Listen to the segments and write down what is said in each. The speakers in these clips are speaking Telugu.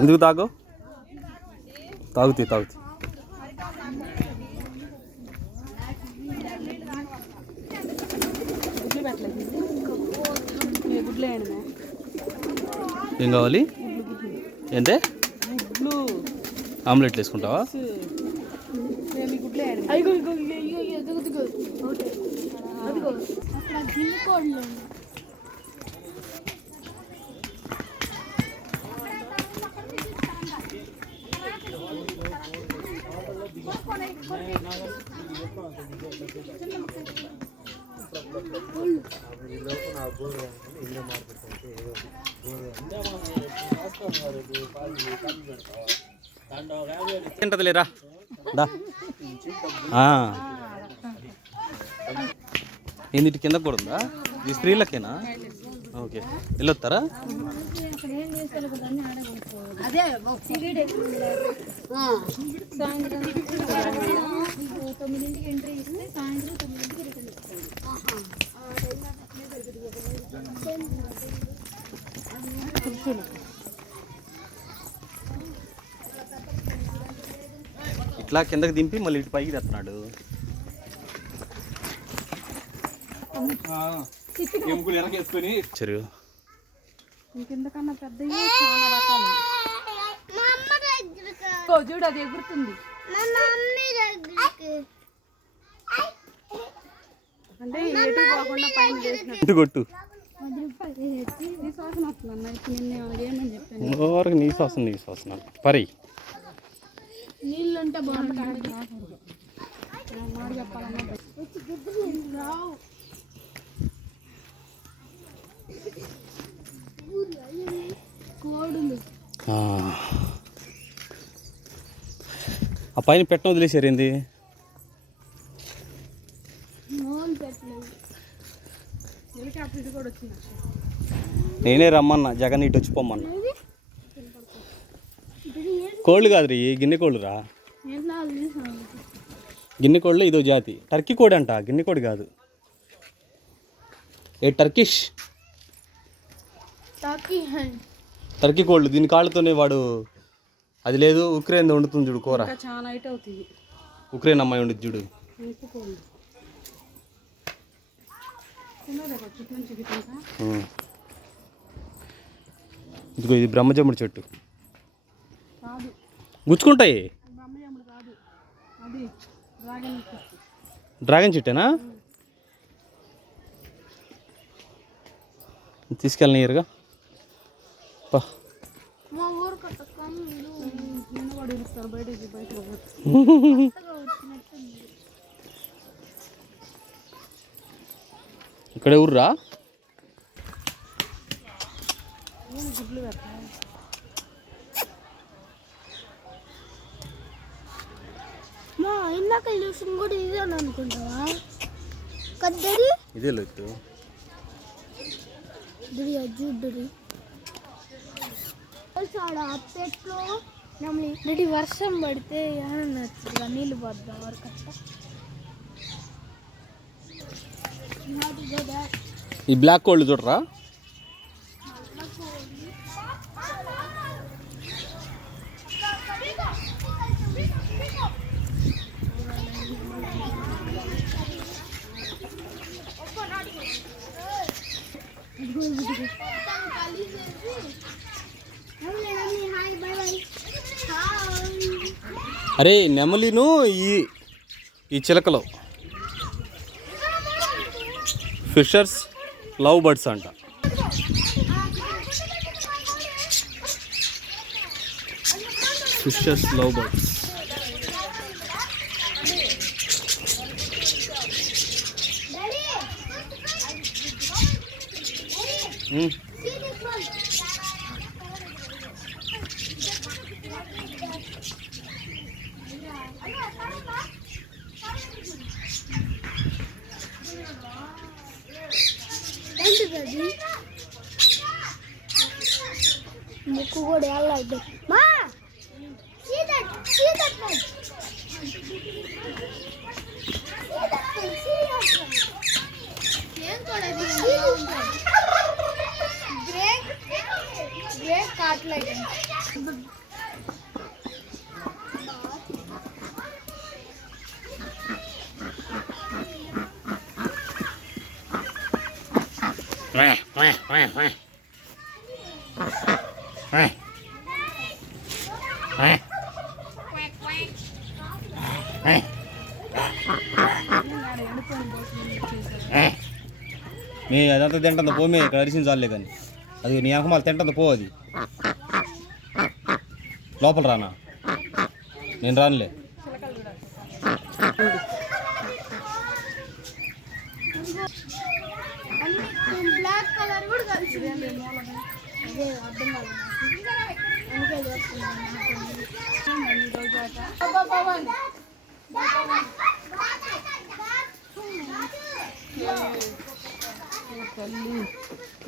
ఎందుకు తాగు? తాగుతీ ఏం కావాలి? ఏంటే ఆమ్లెట్లు వేసుకుంటావా? తింటదిలేరా ఏంది కింద కూడా ఉందా? ఈ స్త్రీలకేనా? ఓకే, వెళ్ళొస్తారా? ఇట్లా కిందకి దింపి మళ్ళీ ఇటు పైకి తెస్తున్నాడు. చెరువు ఇంకెందుకన్నా పెద్ద చాలా రకాలు చూడు, అది ఎగురుతుంది అంటే ఎటు కాకుండా పైన చేసినట్టు. కొట్టు నీ శ్వాసన వస్తుందన్న. ఇప్పుడు నిన్న ఏమని చెప్పాను, నీ శ్వాసన పరి నీళ్ళు అంటే బాగుంటుంది చెప్పాలన్నా. ఆ పైన పెట్టడం వదిలేసారు ఏంది? నేనే రమ్మన్నా, జగన్ ఇటు వచ్చిపోమన్నా. కోళ్ళు కాదు రీ, గిన్నె కోళ్ళు రా. గిన్నె కోళ్ళు ఇదో జాతి. టర్కీ కోడి అంట, గిన్నె కోడి కాదు. టర్కిష్ టర్కీ కోళ్ళు. దీని కాళ్ళతోనే వాడు అది లేదు, ఉక్రెయిన్ వండుతుంది చూడు కూర. చాలా హైట్ అవుతుంది. ఉక్రెయిన్ అమ్మాయి వండుతుంది చూడు. ఇదిగో ఇది బ్రహ్మజముడి చెట్టు. గుచ్చుకుంటాయి. డ్రాగన్ చెట్టేనా? తీసుకెళ్ళనియరుగా. ఇక్కడ ఊర్రా ఇందాక చూసిన కూడా ఇదే అనుకుంటావా? ఇదే లేదు పెట్లో వర్షం పడితే ఏమన్నా నీళ్ళు పడ్డా వరకట్ట. ఈ బ్లాక్ కోళ్ళు చూడరా? అరే నెమలిను ఈ చిలకలో ఫిషర్స్ లవ్ బర్డ్స్ అంట. Fischer's love birds. ముక్కు కూడా ఎలా మా బ్రేక్ కాట్లేదు. మీ అదంతా తింటుందా పోమే ఇక్కడ అరిసిన చాలే కానీ అది నీ అంకమాలు తింటుందా పో అది లోపల రానా నేను రానులే బ్లాక్ కలర్ కూడా కలిసి అదే అర్థం కాదు అందుకే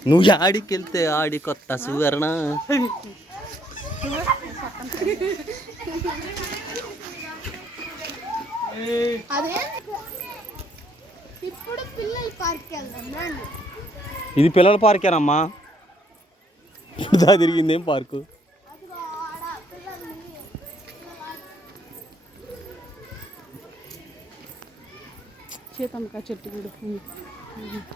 నువ్వు ఆడికి వెళ్తే ఆడి కొత్త సువర్ణ అదే ఇప్పుడు పిల్లల పార్క్ వెళ్దాం. ఇది పిల్లల పార్కేనమ్మా దా తిరిగిందేం పార్కు చేతమ్మకా చెట్టు కూడా